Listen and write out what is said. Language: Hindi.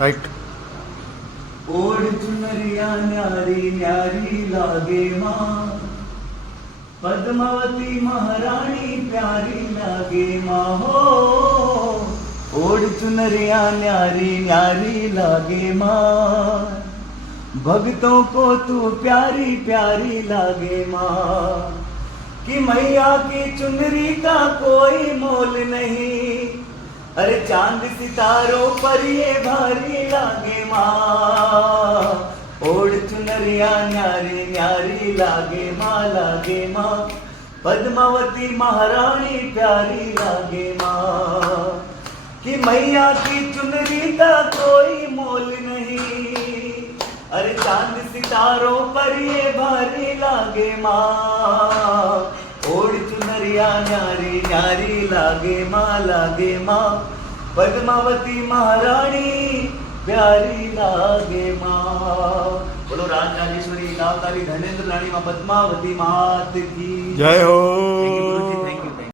રાઈટ. ઓઢ ચુનરિયા ન્યારી ન્યારી લાગે માં, પદ્માવતી મહારાણી પ્યારી લાગે માં હો. ઓઢ ચुनरिया न्यारी न्यारी लागे माँ, भक्तों को तू प्यारी प्यारी लागे माँ. कि मैया की चुनरी का कोई मोल नहीं, अरे चांद सितारों पर ये भारी लागे माँ. ओढ़ चुनरिया न्यारी न्यारी लागे माँ, पद्मावती महारानी प्यारी लागे माँ. कि मैया की चुनरी का कोई मोल नहीं, अरे चांद सितारों पर ये भारी लागे माँ. ओढ़ चुनरिया न्यारी न्यारी लागे माँ, पद्मावती महारानी प्यारी लागे माँ. बोलो राजराजेश्वरी लाभकारी धनेन्द्र रानी माँ पद्मावती मात की જય હો. Thank you, Guruji.